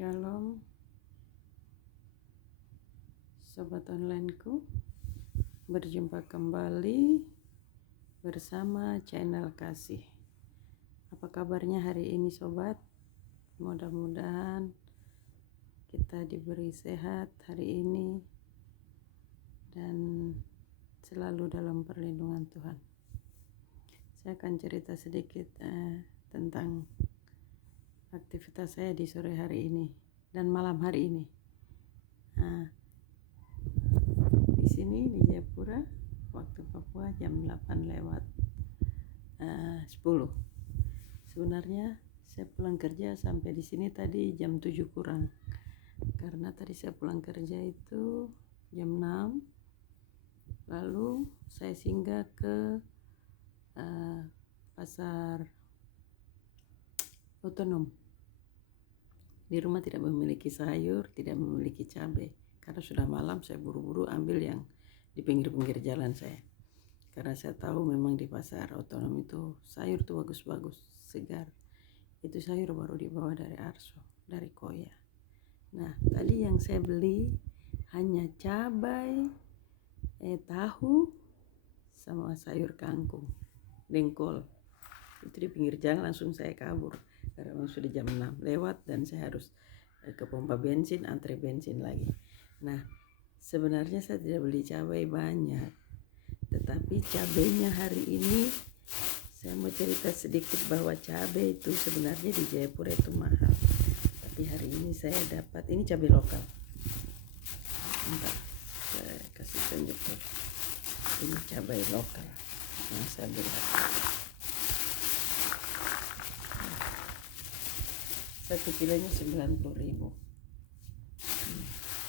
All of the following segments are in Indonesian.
Shalom, sobat onlineku. Berjumpa kembali bersama channel kasih. Apa kabarnya hari ini sobat? Mudah-mudahan kita diberi sehat hari ini dan selalu dalam perlindungan Tuhan. Saya akan cerita sedikit tentang aktivitas saya di sore hari ini dan malam hari ini. Di sini di Jayapura, waktu Papua jam 8 lewat 10. Sebenarnya saya pulang kerja sampai di sini tadi jam 7 kurang. Karena tadi saya pulang kerja itu jam 6. Lalu saya singgah ke pasar otonom. Di rumah tidak memiliki sayur, tidak memiliki cabai. Karena sudah malam, saya buru-buru ambil yang di pinggir-pinggir jalan saya. Karena saya tahu memang di pasar otonom itu sayur tuh bagus-bagus, segar. Itu sayur baru dibawa dari Arso, dari Koya. Nah, tadi yang saya beli hanya cabai, tahu, sama sayur kangkung, dengkol. Itu di pinggir jalan langsung saya kabur. Karena memang sudah jam 6 lewat dan saya harus ke pompa bensin, antre bensin lagi. Nah, sebenarnya saya tidak beli cabai banyak, tetapi cabainya hari ini saya mau cerita sedikit bahwa cabai itu sebenarnya di Jayapura itu mahal. Tapi hari ini saya dapat, ini cabai lokal. Bentar, saya kasih tunjuk. Ini cabai lokal yang saya beli. Satu kilonya 90.000.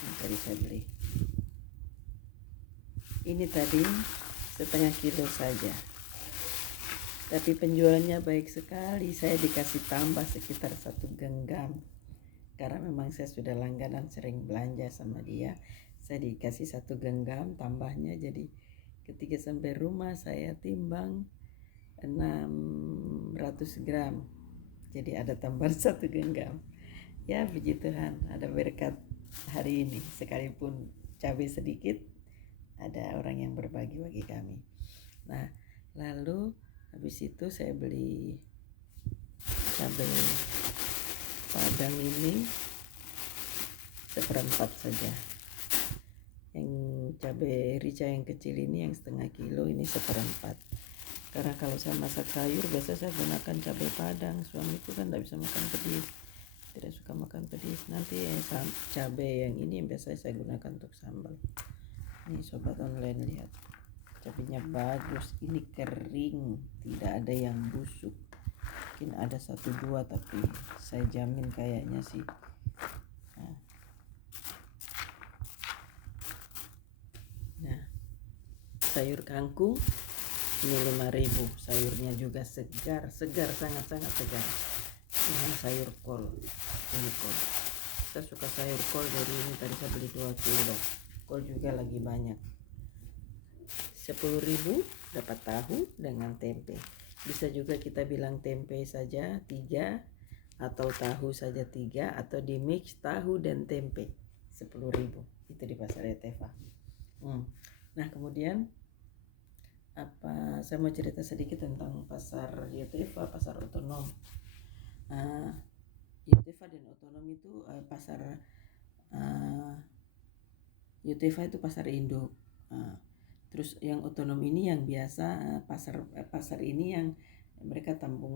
Yang tadi saya beli. Ini tadi setengah kilo saja. Tapi penjualannya baik sekali. Saya dikasih tambah sekitar 1 genggam. Karena memang saya sudah langganan sering belanja sama dia. Saya dikasih 1 genggam tambahnya. Jadi ketika sampai rumah saya timbang 600 gram. Jadi ada tambahan 1 genggam. Ya puji Tuhan, ada berkat hari ini. Sekalipun cabai sedikit, ada orang yang berbagi bagi kami. Nah, lalu habis itu saya beli cabai padang ini 1/4 saja. Yang cabai rica yang kecil ini yang setengah kilo ini 1/4. Karena kalau saya masak sayur biasa saya gunakan cabai padang. Suamiku kan tidak bisa makan pedis, tidak suka makan pedis. Nanti cabai yang ini yang biasa saya gunakan untuk sambal. Nih sobat online, lihat cabainya bagus, ini kering, tidak ada yang busuk. Mungkin ada 1-2 tapi saya jamin kayaknya sih. Nah, sayur kangkung ini 5.000. Sayurnya juga segar, sangat-sangat segar. Ini sayur kol, ini kol. Saya suka sayur kol, jadi ini tadi saya beli 2 kilo. Kol juga lagi banyak. 10.000 dapat tahu dengan tempe. Bisa juga kita bilang tempe saja 3 atau tahu saja 3 atau di mix tahu dan tempe 10.000. Itu di pasar Eteva. Nah, kemudian saya mau cerita sedikit tentang pasar Eteva, pasar otonom. Eteva dan otonom itu pasar Eteva itu pasar induk. Terus yang otonom ini yang biasa pasar ini yang mereka tampung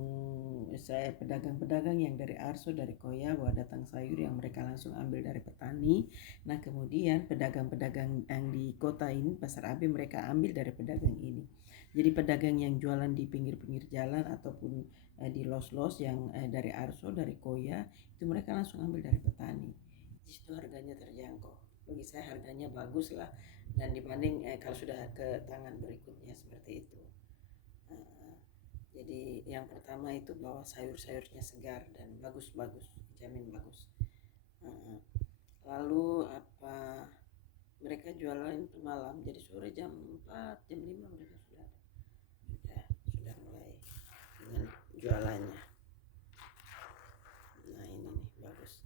saya pedagang-pedagang yang dari Arso, dari Koya bawa datang sayur yang mereka langsung ambil dari petani. Nah, kemudian pedagang-pedagang yang di kota ini pasar AB mereka ambil dari pedagang ini. Jadi pedagang yang jualan di pinggir-pinggir jalan ataupun di los-los yang dari Arso, dari Koya itu mereka langsung ambil dari petani. Di situ harganya terjangkau. Bagi saya harganya bagus lah, dan dibanding kalau sudah ke tangan berikutnya seperti itu. Jadi yang pertama itu bahwa sayur-sayurnya segar dan bagus-bagus, jamin bagus. Lalu mereka jualan itu malam, jadi sore jam 4, jam 5 mereka sudah mulai dengan jualannya. Nah, ini nih bagus.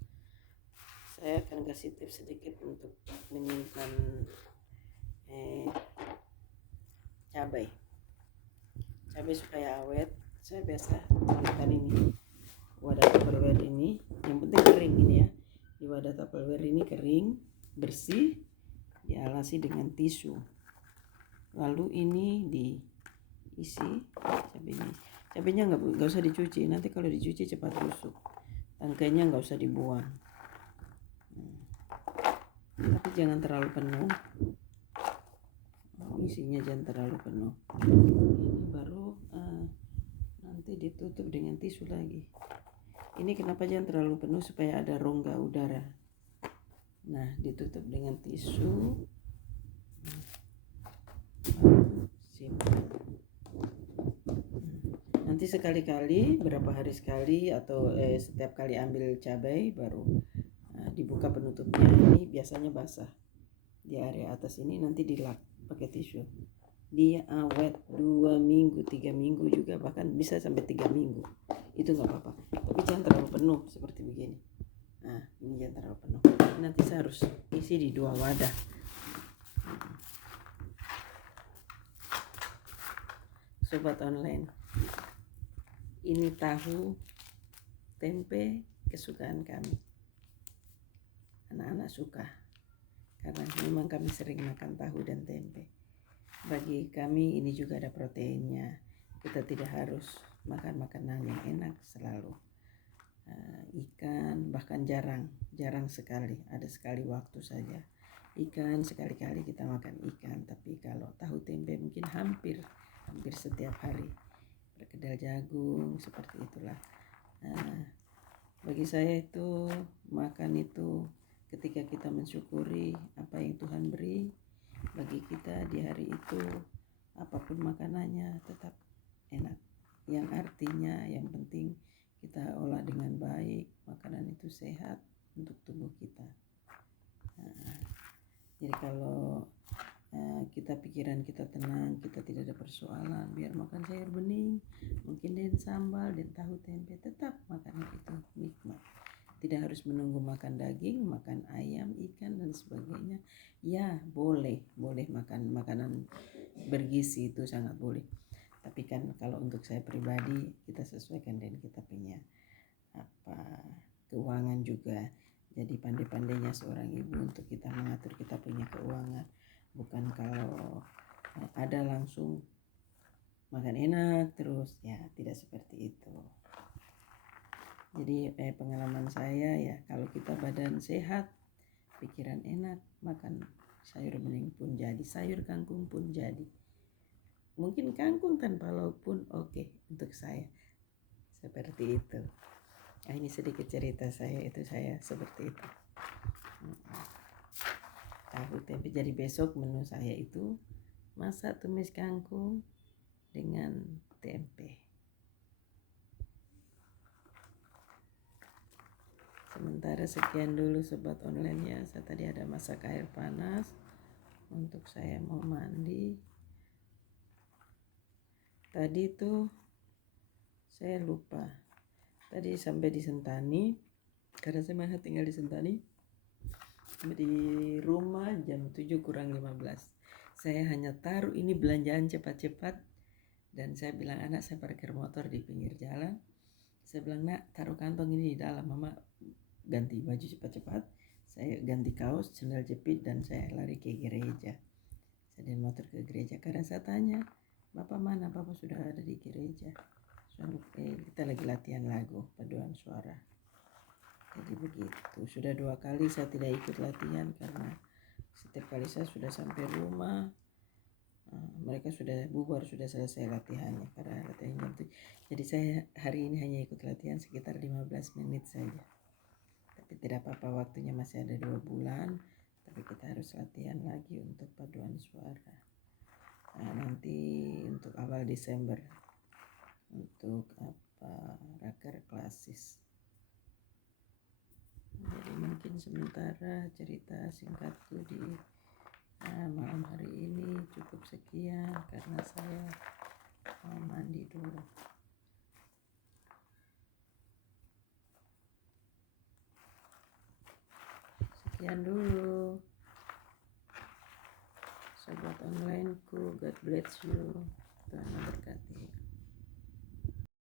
saya akan kasih tips sedikit untuk menyimpan cabai supaya awet. Saya biasa menggunakan ini, wadah tupperware ini, yang penting kering ini ya. Di wadah tupperware ini kering, bersih, dialasi dengan tisu. Lalu ini diisi cabenya nggak usah dicuci. Nanti kalau dicuci cepat busuk. Tangkainya nggak usah dibuang. Tapi jangan terlalu penuh. Isinya jangan terlalu penuh. Ini baru nanti ditutup dengan tisu lagi. Ini kenapa jangan terlalu penuh, supaya ada rongga udara. Nah, ditutup dengan tisu. Simpan. Nanti sekali-kali, berapa hari sekali atau setiap kali ambil cabai baru dibuka penutupnya. Ini biasanya basah di area atas ini, nanti dilap pakai tisu. Dia awet 2 minggu, 3 minggu juga, bahkan bisa sampai 3 minggu. Itu nggak apa-apa. Tapi jangan terlalu penuh seperti begini. Nah, ini jangan terlalu penuh. Nanti saya harus isi di 2 wadah. Sobat online, ini tahu tempe kesukaan kami. Anak-anak suka, karena memang kami sering makan tahu dan tempe. Bagi kami ini juga ada proteinnya. Kita tidak harus makan makanan yang enak selalu. Ikan bahkan jarang sekali, ada sekali waktu saja. Ikan sekali-kali kita makan ikan, tapi kalau tahu tempe mungkin hampir setiap hari. Perkedel jagung, seperti itulah. Bagi saya itu makan itu ketika kita mensyukuri apa yang Tuhan beri bagi kita di hari itu, apapun makanannya tetap enak. Yang artinya yang penting kita olah dengan baik, makanan itu sehat untuk tubuh kita. Jadi kalau pikiran kita tenang, kita tidak ada persoalan, biar makan sayur bening, mungkin dan sambal dan tahu tempe, tetap makanan itu nikmat. Tidak harus menunggu makan daging, makan ayam, ikan dan sebagainya. Ya boleh makan makanan bergizi, itu sangat boleh. Tapi kan kalau untuk saya pribadi, kita sesuaikan dengan kita punya keuangan juga. Jadi pandai-pandainya seorang ibu untuk kita mengatur kita punya keuangan. Bukan kalau ada langsung makan enak terus, ya tidak seperti itu. Jadi pengalaman saya ya, kalau kita badan sehat, pikiran enak, makan sayur bening pun jadi, sayur kangkung pun jadi. Mungkin kangkung tanpa lauk pun oke untuk saya. Seperti itu. Ini sedikit cerita saya, itu saya seperti itu. Tahu tempe. Jadi besok menu saya itu masak tumis kangkung dengan tempe. Sementara sekian dulu sobat online ya. Saya tadi ada masak air panas untuk saya mau mandi. Tadi tuh saya lupa. Tadi sampai di Sentani, karena saya masih tinggal di Sentani. Di rumah jam 7:15. Saya hanya taruh ini belanjaan cepat-cepat. Dan saya bilang, anak saya parkir motor di pinggir jalan. Saya bilang, nak taruh kantong ini di dalam. Mama ganti baju cepat-cepat, saya ganti kaos, sandal jepit, dan saya lari ke gereja. Saya dengan motor ke gereja, karena saya tanya, Bapak mana? Bapak sudah ada di gereja. Kita lagi latihan lagu paduan suara. Jadi begitu. Sudah 2 kali saya tidak ikut latihan, karena setiap kali saya sudah sampai rumah, mereka sudah bubar, sudah selesai latihannya, karena latihan jam 7. Jadi saya hari ini hanya ikut latihan sekitar 15 menit saja. Tapi tidak apa-apa, waktunya masih ada 2 bulan. Tapi kita harus latihan lagi untuk paduan suara. Nanti untuk awal Desember untuk raker klasis. Jadi mungkin sementara cerita singkatku di malam hari ini cukup sekian, karena saya mau mandi dulu. Sekian dulu sobat onlineku. God bless you. Tuhan memberkati.